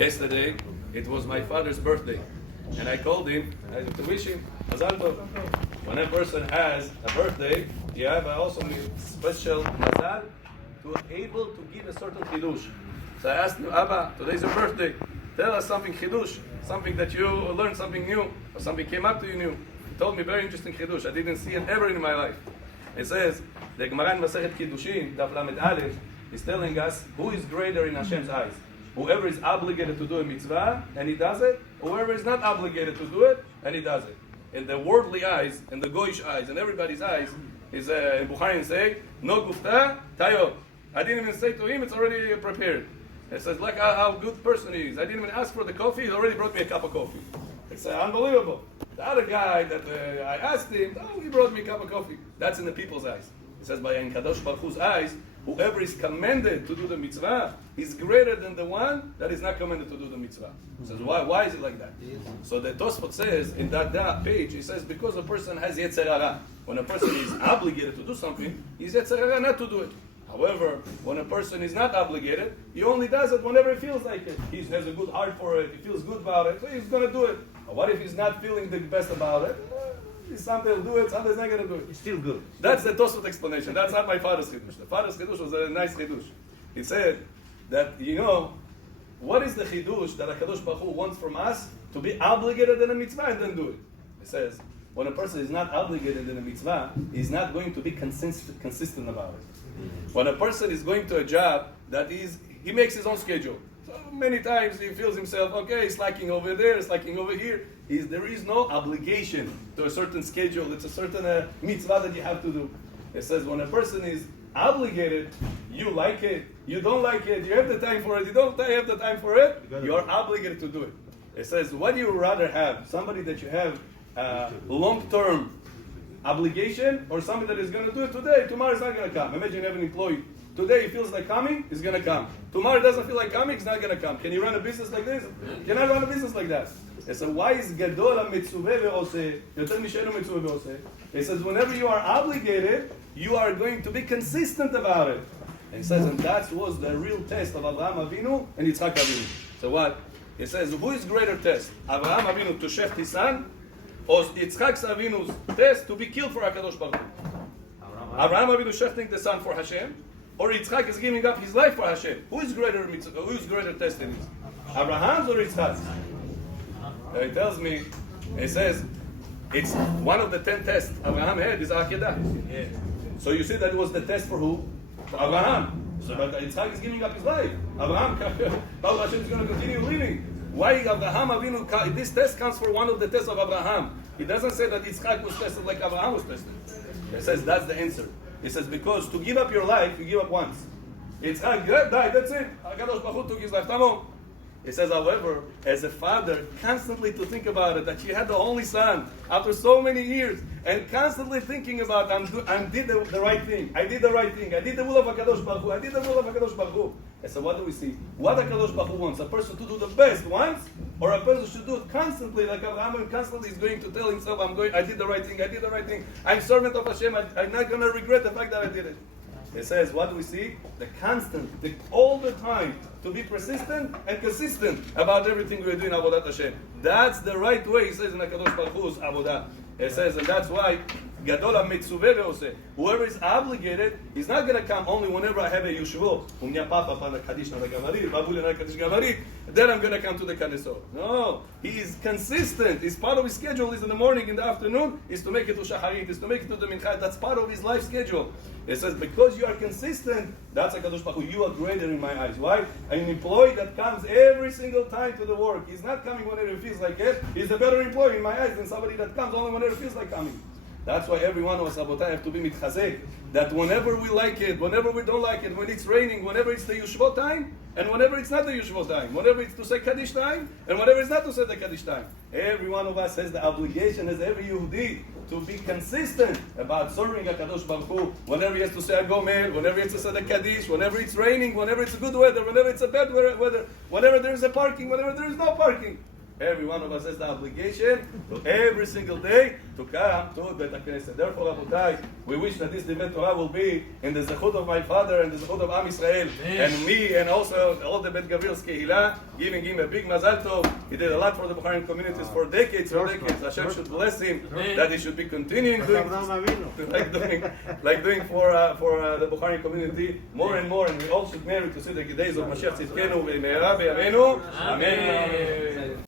Yesterday, it was my father's birthday, and I called him to wish him Mazal Tov. When a person has a birthday, you have also special Mazal to be able to give a certain Chidush. So I asked him, Abba, today's your birthday. Tell us something Chidush, something that you learned something new, or something came up to you new. He told me very interesting Chidush. I didn't see it ever in my life. It says, the Gemara in Masechet Kiddushin, Daf Lamed Aleph, is telling us who is greater in Hashem's eyes. Whoever is obligated to do a mitzvah and he does it, whoever is not obligated to do it and he does it. In the worldly eyes, in the goyish eyes, in everybody's eyes, is in Bukhari say, no gufta, tayo. I didn't even say to him, it's already prepared. It says, like how good person he is. I didn't even ask for the coffee, he already brought me a cup of coffee. It's unbelievable. The other guy that I asked him, he brought me a cup of coffee. That's in the people's eyes. It says, by in Kadosh Baruch Hu's eyes, whoever is commanded to do the mitzvah is greater than the one that is not commanded to do the mitzvah. He says, why is it like that? So the Tosfot says, in that page, he says, because a person has Yetzer Hara. When a person is obligated to do something, he's Yetzer Hara not to do it. However, when a person is not obligated, he only does it whenever he feels like it. He has a good heart for it, he feels good about it, so he's going to do it. But what if he's not feeling the best about it? Sometimes he'll do it, sometimes he's not going to do it. It's still good. That's the Tosfot explanation. That's not my father's Chidush. The father's Chidush was a nice Chidush. He said that, what is the Chidush that HaKadosh Baruch Hu wants from us? To be obligated in a mitzvah and then do it. He says, when a person is not obligated in a mitzvah, he's not going to be consistent about it. When a person is going to a job that he makes his own schedule. So many times he feels himself, okay, he's slacking over there, he's slacking over here. There is no obligation to a certain schedule. It's a certain mitzvah that you have to do. It says when a person is obligated, you like it, you don't like it, you have the time for it, you don't have the time for it, you are obligated to do it. It says, what do you rather have? Somebody that you have long-term obligation, or somebody that is going to do it today, tomorrow is not going to come. Imagine you have an employee. Today he feels like coming, he's going to come. Tomorrow he doesn't feel like coming, he's not going to come. Can you run a business like this? You cannot run a business like that. It says, why is gadol ha-mitzuveh ve'oseh yoter mishenu mitzuveh ve'oseh? It says, whenever you are obligated, you are going to be consistent about it. And it says, and that was the real test of Abraham Avinu and Yitzchak Avinu. So what? It says, who is greater test? Abraham Avinu to shecht his son, or Yitzchak Avinu's test to be killed for HaKadosh Baruch Hu? Abraham Avinu shechting the son for Hashem, or Yitzchak is giving up his life for Hashem? Who is greater test in this? Abraham's or Yitzchak's? He tells me, he says, it's one of the 10 tests Abraham had is Akedah. Yeah. So you see that it was the test for who? For Abraham. So but Yitzchak is giving up his life. Abraham, Hashem is going to continue living. Why Abraham Avinu, this test comes for one of the tests of Abraham. He doesn't say that Yitzchak was tested like Abraham was tested. He says that's the answer. He says because to give up your life, you give up once. Yitzchak died, that's it. HaKadosh Baruch Hu took his life. Tamam. He says, however, as a father, constantly to think about it, that she had the only son after so many years, and constantly thinking about, I did the right thing, I did the right thing, I did the will of HaKadosh Baruch Hu, I did the will of HaKadosh Baruch Hu. And so what do we see? What HaKadosh Baruch Hu wants? A person to do the best once, or a person should do it constantly, like Abraham constantly is going to tell himself, I did the right thing, I did the right thing, I'm servant of Hashem, I'm not going to regret the fact that I did it. It says, what do we see? The constant, all the time, to be persistent and consistent about everything we're doing, Avodat Hashem. That's the right way, he says in HaKadosh Baruch Hu's Avodah. It says, and that's why, Gadol ha-mitzuveh ve'oseh. Whoever is obligated, he's not going to come only whenever I have a yeshuvah. Then I'm going to come to the Knesset. No, he is consistent. His part of his schedule is in the morning, in the afternoon, is to make it to Shacharit, is to make it to the Mincha. That's part of his life schedule. It says, because you are consistent, that's HaKadosh Baruch Hu. You are greater in my eyes. Why? An employee that comes every single time to the work. He's not coming whenever he feels like it. He's a better employee in my eyes than somebody that comes only whenever he feels like coming. That's why every one of us, Abotai, have to be mitchazek. That whenever we like it, whenever we don't like it, when it's raining, whenever it's the Yeshuvot time, and whenever it's not the Yeshuvot time, whenever it's to say Kaddish time, and whenever it's not to say the Kaddish time. Every one of us has the obligation, as every Yehudi, to be consistent about serving HaKadosh Baruch Hu. Whenever he has to say a Gomer, whenever he has to say the Kaddish, whenever it's raining, whenever it's good weather, whenever it's a bad weather, whenever there is a parking, whenever there is no parking. Every one of us has the obligation to every single day to come to Bet HaKnesset. Therefore, Rabotai, we wish that this Divrei Torah will be in the zechut of my father and the zechut of Am Yisrael, and me, and also all the Bet Gavril's Kehillah, giving him a big Mazal Tov. He did a lot for the Bukharan communities for decades. Hashem should bless him, that he should be continuing doing like doing for the Bukharan community more and more, and we all should marry to see the days of Mashiach Tzidkenu v'me'era b'yameinu. Amen.